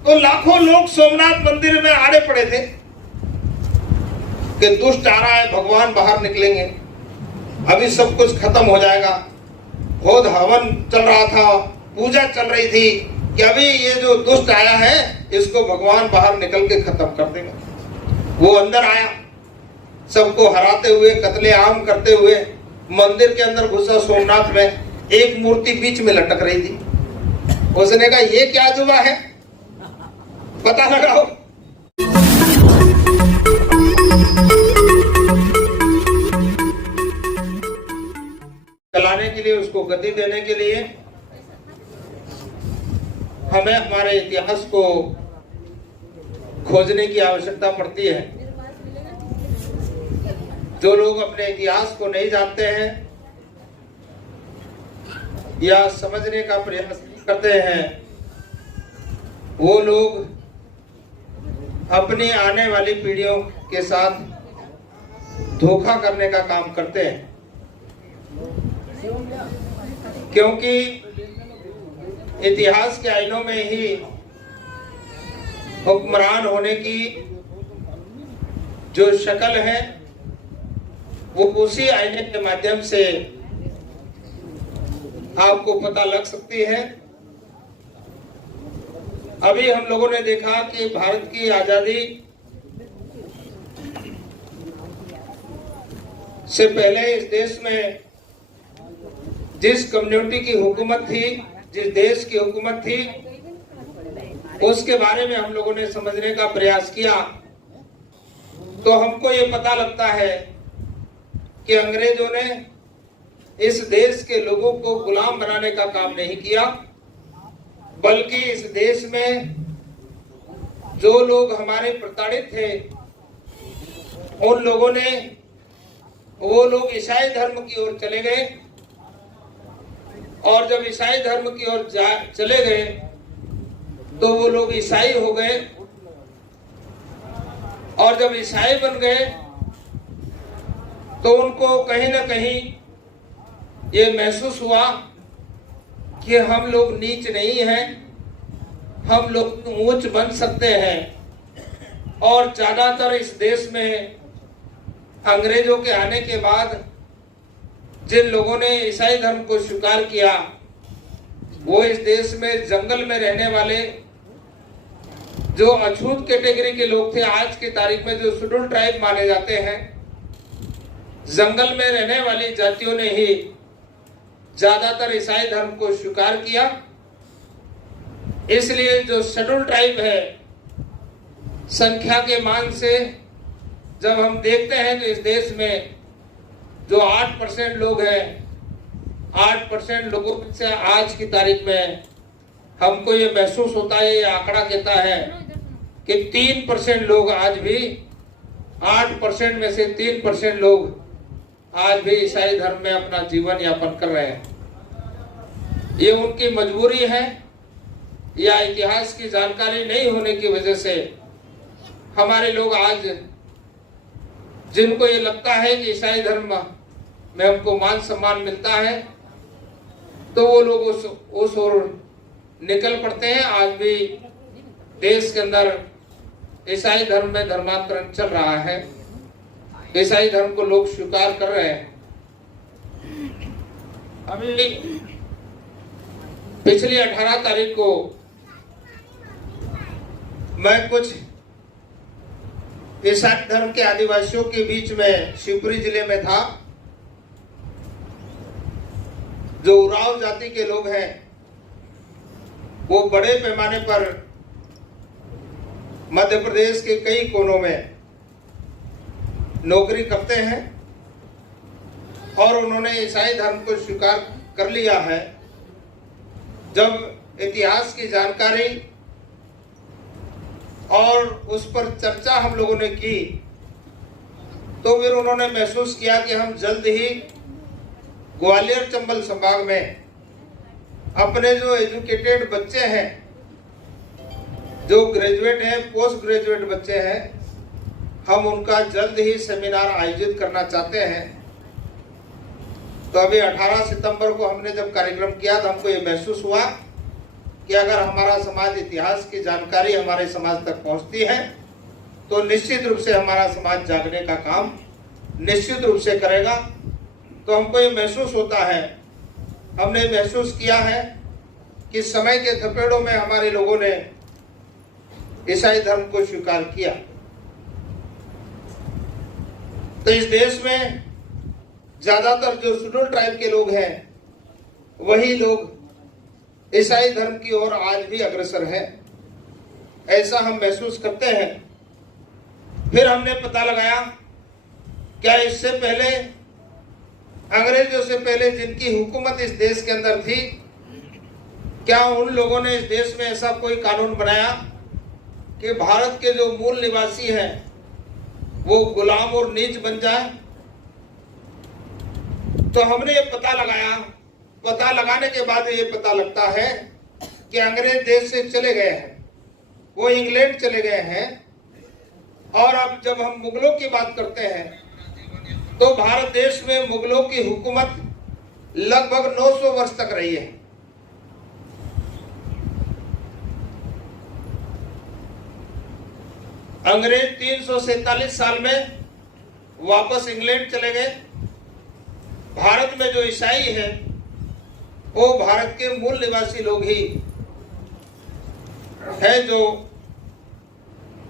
तो लाखों लोग सोमनाथ मंदिर में आड़े पड़े थे कि दुष्ट आ रहा है, भगवान बाहर निकलेंगे, अभी सब कुछ खत्म हो जाएगा। होद हवन चल रहा था, पूजा चल रही थी कि अभी ये जो दुष्ट आया है इसको भगवान बाहर निकल के खत्म कर देगा। वो अंदर आया, सबको हराते हुए, कत्लेआम करते हुए मंदिर के अंदर घुसा। सोमनाथ में एक मूर्ति बीच में लटक रही थी। उसने कहा ये क्या अजूबा है, पता लगाओ। चलाने के लिए, उसको गति देने के लिए हमें हमारे इतिहास को खोजने की आवश्यकता पड़ती है। जो लोग अपने इतिहास को नहीं जानते हैं या समझने का प्रयास करते हैं, वो लोग अपनी आने वाली पीढ़ियों के साथ धोखा करने का काम करते हैं। क्योंकि इतिहास के आईनों में ही हुक्मरान होने की जो शक्ल है वो उसी आईने के माध्यम से आपको पता लग सकती है। अभी हम लोगों ने देखा कि भारत की आजादी से पहले इस देश में जिस कम्युनिटी की हुकूमत थी, जिस देश की हुकूमत थी, उसके बारे में हम लोगों ने समझने का प्रयास किया तो हमको ये पता लगता है कि अंग्रेजों ने इस देश के लोगों को गुलाम बनाने का काम नहीं किया, बल्कि इस देश में जो लोग हमारे प्रताड़ित थे उन लोगों ने, वो लोग ईसाई धर्म की ओर चले गए और जब ईसाई धर्म की ओर चले गए तो वो लोग ईसाई हो गए और जब ईसाई बन गए तो उनको कहीं ना कहीं ये महसूस हुआ कि हम लोग नीच नहीं हैं, हम लोग ऊंच बन सकते हैं। और ज्यादातर इस देश में अंग्रेजों के आने के बाद जिन लोगों ने ईसाई धर्म को स्वीकार किया वो इस देश में जंगल में रहने वाले जो अछूत कैटेगरी के लोग थे, आज की तारीख में जो शेड्यूल ट्राइब माने जाते हैं, जंगल में रहने वाली जातियों ने ही ज्यादातर ईसाई धर्म को स्वीकार किया। इसलिए जो शेड्यूल ट्राइब है, संख्या के मान से जब हम देखते हैं तो इस देश में जो 8% लोग हैं, 8% लोगों में से आज की तारीख में हमको ये महसूस होता है, ये आंकड़ा कहता है कि 3% लोग आज भी, 8% में से 3% लोग आज भी ईसाई धर्म में अपना जीवन यापन कर रहे हैं। ये उनकी मजबूरी है या इतिहास की जानकारी नहीं होने की वजह से हमारे लोग आज, जिनको ये लगता है कि ईसाई धर्म में हमको मान सम्मान मिलता है, तो वो लोग उस ओर निकल पड़ते हैं। आज भी देश के अंदर ईसाई धर्म में धर्मांतरण चल रहा है, ईसाई धर्म को लोग स्वीकार कर रहे हैं। अभी पिछली 18 तारीख को मैं कुछ ईसाई धर्म के आदिवासियों के बीच में शिवपुरी जिले में था। जो उरांव जाति के लोग हैं वो बड़े पैमाने पर मध्य प्रदेश के कई कोनों में नौकरी करते हैं और उन्होंने ईसाई धर्म को स्वीकार कर लिया है। जब इतिहास की जानकारी और उस पर चर्चा हम लोगों ने की तो फिर उन्होंने महसूस किया कि हम जल्द ही ग्वालियर चंबल संभाग में अपने जो एजुकेटेड बच्चे हैं, जो ग्रेजुएट हैं, पोस्ट ग्रेजुएट बच्चे हैं, हम उनका जल्द ही सेमिनार आयोजित करना चाहते हैं। तो अभी 18 सितंबर को हमने जब कार्यक्रम किया तो हमको ये महसूस हुआ कि अगर हमारा समाज इतिहास की जानकारी हमारे समाज तक पहुंचती है तो निश्चित रूप से हमारा समाज जागने का काम निश्चित रूप से करेगा। तो हमको ये महसूस होता है, हमने महसूस किया है कि समय के थपेड़ों में हमारे लोगों ने ईसाई धर्म को स्वीकार किया। तो इस देश में ज्यादातर जो शेड्यूल ट्राइब के लोग हैं वही लोग ईसाई धर्म की ओर आज भी अग्रसर है, ऐसा हम महसूस करते हैं। फिर हमने पता लगाया क्या इससे पहले अंग्रेजों से पहले जिनकी हुकूमत इस देश के अंदर थी, क्या उन लोगों ने इस देश में ऐसा कोई कानून बनाया कि भारत के जो मूल निवासी हैं वो गुलाम और नीच बन जाए। तो हमने ये पता लगाया, पता लगाने के बाद ये पता लगता है कि अंग्रेज देश से चले गए हैं, वो इंग्लैंड चले गए हैं। और अब जब हम मुगलों की बात करते हैं तो भारत देश में मुगलों की हुकूमत लगभग 900 वर्ष तक रही है। अंग्रेज 347 साल में वापस इंग्लैंड चले गए। भारत में जो ईसाई हैं वो भारत के मूल निवासी लोग ही हैं जो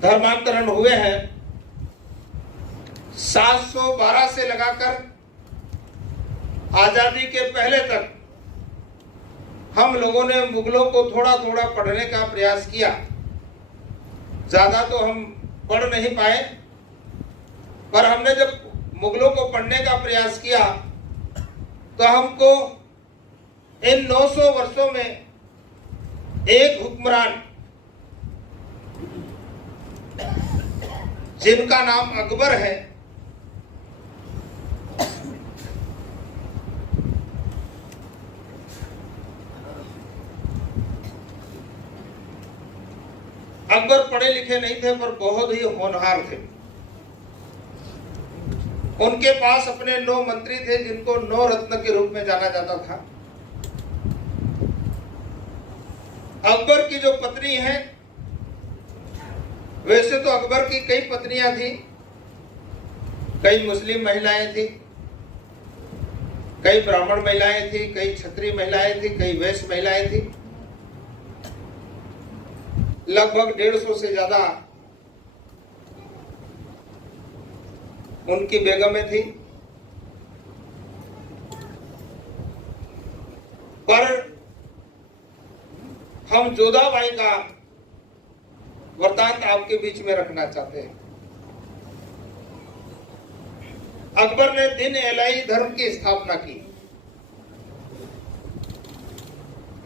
धर्मांतरण हुए हैं। 712 से लगाकर आजादी के पहले तक हम लोगों ने मुगलों को थोड़ा थोड़ा पढ़ने का प्रयास किया, ज्यादा तो हम पढ़ नहीं पाए, पर हमने जब मुगलों को पढ़ने का प्रयास किया तो हमको इन 900 वर्षों में एक हुक्मरान जिनका नाम अकबर है, अकबर पढ़े लिखे नहीं थे पर बहुत ही होनहार थे। उनके पास अपने 9 मंत्री थे जिनको 9 रत्न के रूप में जाना जाता था। अकबर की जो पत्नी है, वैसे तो अकबर की कई पत्नियां थी, कई मुस्लिम महिलाएं थी, कई ब्राह्मण महिलाएं थी, कई क्षत्रिय महिलाएं थी, कई वैश्य महिलाएं थी। लगभग 150 से ज्यादा उनकी बेगमें थी। पर हम जोधाबाई का वृत्तांत आपके बीच में रखना चाहते हैं। अकबर ने दिन एलाई धर्म की स्थापना की।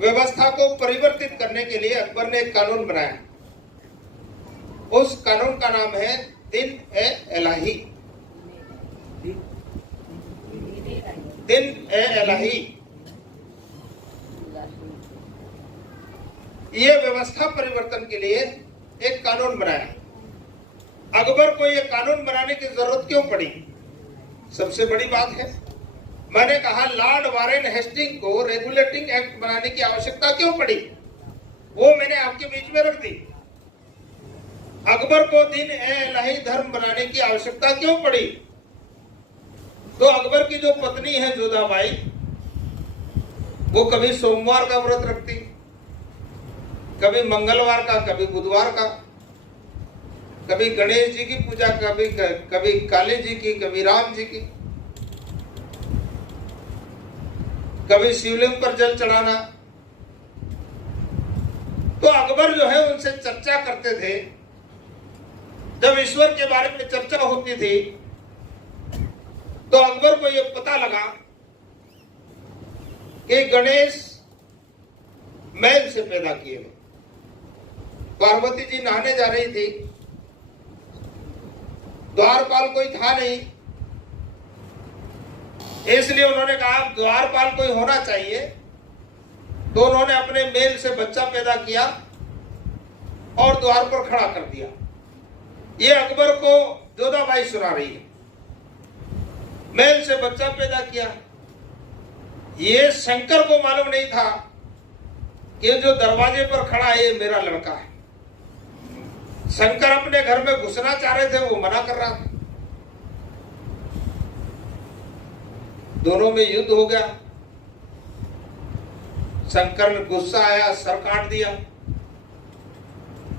व्यवस्था को परिवर्तित करने के लिए अकबर ने एक कानून बनाया। उस कानून का नाम है दिन ए इलाही। दिन ए इलाही ये व्यवस्था परिवर्तन के लिए एक कानून बनाया। अकबर को ये कानून बनाने की जरूरत क्यों पड़ी? सबसे बड़ी बात है, मैंने कहा लॉर्ड वारेन हेस्टिंग को रेगुलेटिंग एक्ट बनाने की आवश्यकता क्यों पड़ी, वो मैंने आपके बीच में रख दी। अकबर को दिन ए इलाही धर्म बनाने की आवश्यकता क्यों पड़ी? तो अकबर की जो पत्नी है जोधाबाई, वो कभी सोमवार का व्रत रखती, कभी मंगलवार का, कभी बुधवार का, कभी गणेश जी की पूजा, कभी काली जी की, कभी राम जी की, कभी शिवलिंग पर जल चढ़ाना। तो अकबर जो है उनसे चर्चा करते थे। जब ईश्वर के बारे में चर्चा होती थी तो अकबर को यह पता लगा कि गणेश मैल से पैदा किए गए। पार्वती जी नहाने जा रही थी, द्वारपाल कोई था नहीं, इसलिए उन्होंने कहा द्वारपाल कोई होना चाहिए। तो उन्होंने अपने मेल से बच्चा पैदा किया और द्वार पर खड़ा कर दिया। ये अकबर को जोधाबाई सुना रही है, मेल से बच्चा पैदा किया। ये शंकर को मालूम नहीं था ये जो दरवाजे पर खड़ा है ये मेरा लड़का है। शंकर अपने घर में घुसना चाह रहे थे, वो मना कर रहा था। दोनों में युद्ध हो गया। शंकर में गुस्सा आया, सर काट दिया।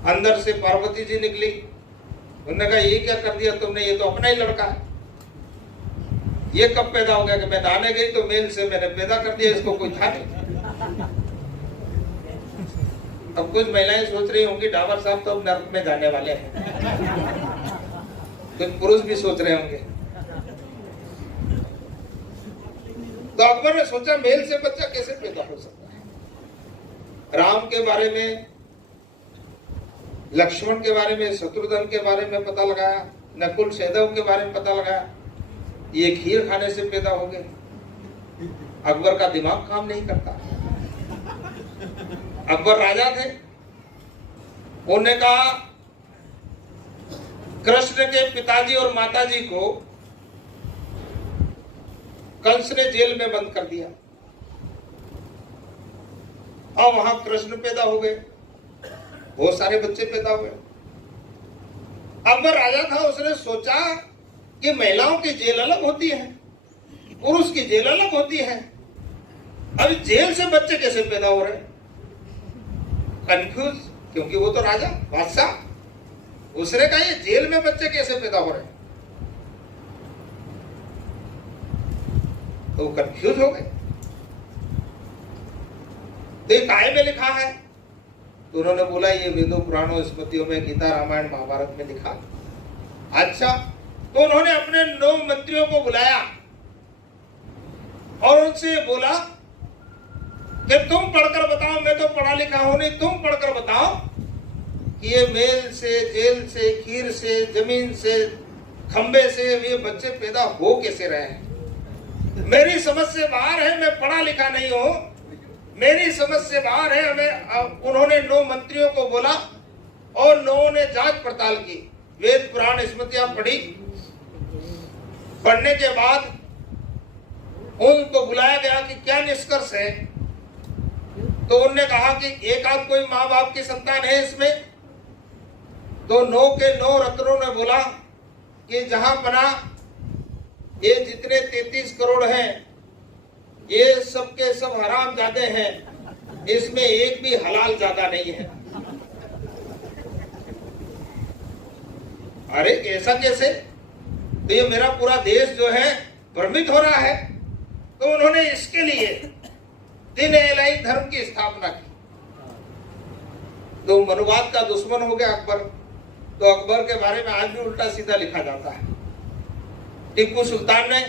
अंदर से पार्वती जी निकली। उन्होंने कहा ये क्या कर दिया तुमने, ये तो अपना ही लड़का है। ये कब पैदा हो गया कि मैं नहाने गई तो मेल से मैंने पैदा कर दिया, इसको कोई था नहीं। अब कुछ महिलाएं सोच रही होंगी डाबर साहब तो अब नर्क में जाने वाले हैं। कुछ पुरुष भी सोच रहे होंगे। तो अकबर ने सोचा मेल से बच्चा कैसे पैदा हो सकता है। राम के बारे में, लक्ष्मण के बारे में, शत्रुघ्न के बारे में पता लगाया, नकुल सहदेव के बारे में पता लगाया। ये खीर खाने से पैदा हो गए। अकबर का दिमाग काम नहीं करता। अकबर राजा थे। उन्होंने कहा कृष्ण के पिताजी और माताजी को कंस ने जेल में बंद कर दिया और वहां कृष्ण पैदा हो गए। बहुत सारे बच्चे पैदा हुए। अकबर राजा था, उसने सोचा कि महिलाओं की जेल अलग होती है, पुरुष की जेल अलग होती है। अभी जेल से बच्चे कैसे पैदा हो रहे? कंफ्यूज, क्योंकि वो तो राजा बादशाह। उसने कहा ये जेल में बच्चे कैसे पैदा हो रहे? तो कंफ्यूज हो गए। तो ये काय में लिखा है? तो उन्होंने बोला ये वेदों पुराणों स्मृतियों में, गीता रामायण महाभारत में लिखा। अच्छा, तो उन्होंने अपने 9 मंत्रियों को बुलाया और उनसे बोला कि तुम पढ़कर बताओ, मैं तो पढ़ा लिखा हूं नहीं, तुम पढ़कर बताओ कि ये मेल से, जेल से, खीर से, जमीन से, खंबे से ये बच्चे पैदा हो कैसे रहे हैं। मेरी समझ से बाहर है, मैं पढ़ा लिखा नहीं हूं, मेरी समझ से बाहर है। हमें उन्होंने 9 मंत्रियों को बोला और 9 ने जांच पड़ताल की, वेद पुराण स्मृतियां पढ़ी। पढ़ने के बाद उनको बुलाया गया कि क्या निष्कर्ष है। तो उन्होंने कहा कि एक आध कोई माँ बाप की संतान है इसमें। तो 9 के 9 रत्नों ने बोला कि जहां बना ये जितने 33 करोड़ हैं ये सब के सब हराम जादे हैं, इसमें एक भी हलाल जादा नहीं है। अरे ऐसा कैसे? तो ये मेरा पूरा देश जो है भ्रमित हो रहा है। तो उन्होंने इसके लिए दिन इलाही धर्म की स्थापना की। तो मनुवाद का दुश्मन हो गया अकबर। तो अकबर के बारे में आज भी उल्टा सीधा लिखा जाता है। टीपू सुल्तान ने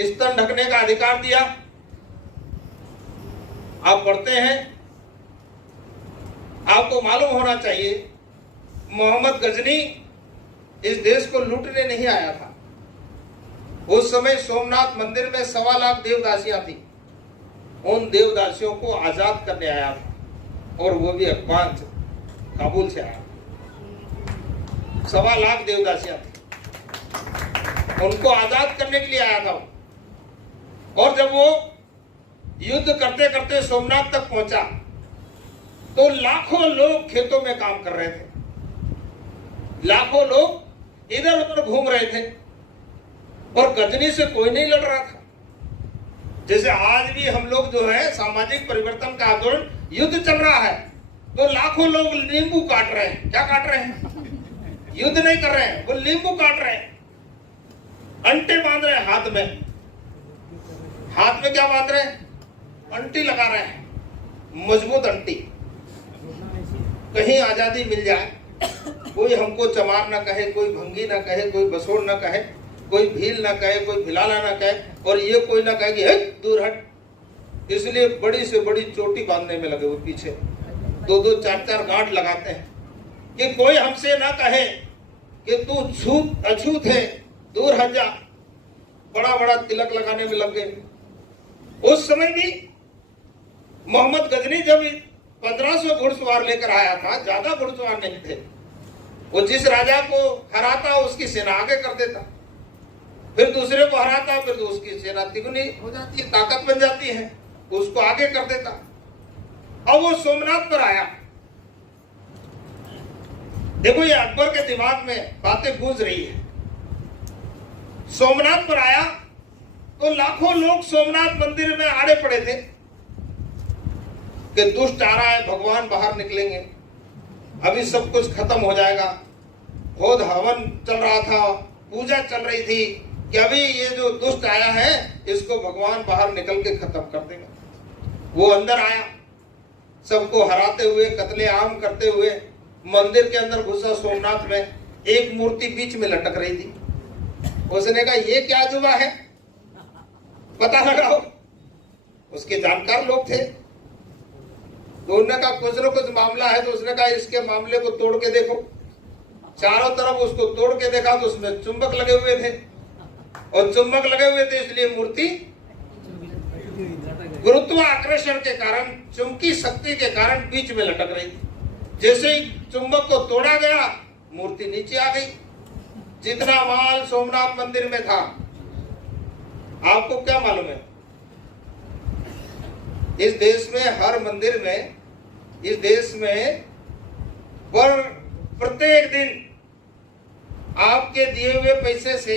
स्तन ढकने का अधिकार दिया। आप पढ़ते हैं, आपको मालूम होना चाहिए मोहम्मद गजनी इस देश को लूटने नहीं आया था। उस समय सोमनाथ मंदिर में 1.25 लाख देवदासियां थी। उन देवदासियों को आजाद करने आया था और वो भी अफगान से, काबुल से आया। 1.25 लाख देवदासियां थी, उनको आजाद करने के लिए आया था। और जब वो युद्ध करते करते सोमनाथ तक पहुंचा तो लाखों लोग खेतों में काम कर रहे थे। लाखों लोग इधर उधर घूम रहे थे और गजनी से कोई नहीं लड़ रहा था। जैसे आज भी हम लोग जो है सामाजिक परिवर्तन का आंदोलन, युद्ध चल रहा है तो लाखों लोग नींबू काट रहे हैं। क्या काट रहे हैं? युद्ध नहीं कर रहे हैं, वो नींबू काट रहे हैं। अंटे बांध रहे हैं हाथ में। हाथ में क्या बांध रहे हैं? अंटी लगा रहे हैं, मजबूत अंटी। कहीं आजादी मिल जाए, कोई हमको चमार ना कहे, कोई भंगी ना कहे, कोई बसोड़ ना कहे, कोई भील ना कहे, कोई भिलाला ना कहे, और ये कोई ना कहे कि हट दूर हट। इसलिए बड़ी से बड़ी चोटी बांधने में लगे वो पीछे 2-2, 4-4 गांठ लगाते हैं कि कोई हमसे ना कहे कि तू छूत अछूत है, दूर हट जा। बड़ा बड़ा तिलक लगाने में लग गए। उस समय भी मोहम्मद गजनी जब 1500 घुड़सवार लेकर आया था, ज्यादा घुड़सवार नहीं थे, वो जिस राजा को हराता उसकी सेना आगे कर देता, फिर दूसरे को हराता, फिर तो उसकी सेना तिगुनी हो जाती है, ताकत बन जाती है, उसको आगे कर देता। और वो सोमनाथ पर आया। देखो ये अकबर के दिमाग में बातें गूंज रही है। सोमनाथ पर आया तो लाखों लोग सोमनाथ मंदिर में आड़े पड़े थे कि दुष्ट आ रहा है, भगवान बाहर निकलेंगे, अभी सब कुछ खत्म हो जाएगा। होद हवन चल रहा था, पूजा चल रही थी कि अभी ये जो दुष्ट आया है इसको भगवान बाहर निकल के खत्म कर देगा। वो अंदर आया, सबको हराते हुए, कत्लेआम करते हुए मंदिर के अंदर घुसा। सोमनाथ में एक मूर्ति बीच में लटक रही थी। उसने कहा ये क्या जुबा है, पता लगाओ। उसके जानकार लोग थे तो उन्होंने कहा कुछ न कुछ मामला है। तो उसने कहा इसके मामले को तोड़ के देखो। चारों तरफ उसको तोड़ के देखा तो उसमें चुंबक लगे हुए थे, और चुंबक लगे हुए थे इसलिए मूर्ति गुरुत्वाकर्षण के कारण, चुंबकीय शक्ति के कारण बीच में लटक रही थी। जैसे ही चुंबक को तोड़ा गया मूर्ति नीचे आ गई। जितना माल सोमनाथ मंदिर में था, आपको क्या मालूम है, इस देश में हर मंदिर में, इस देश में पर प्रत्येक दिन आपके दिए हुए पैसे से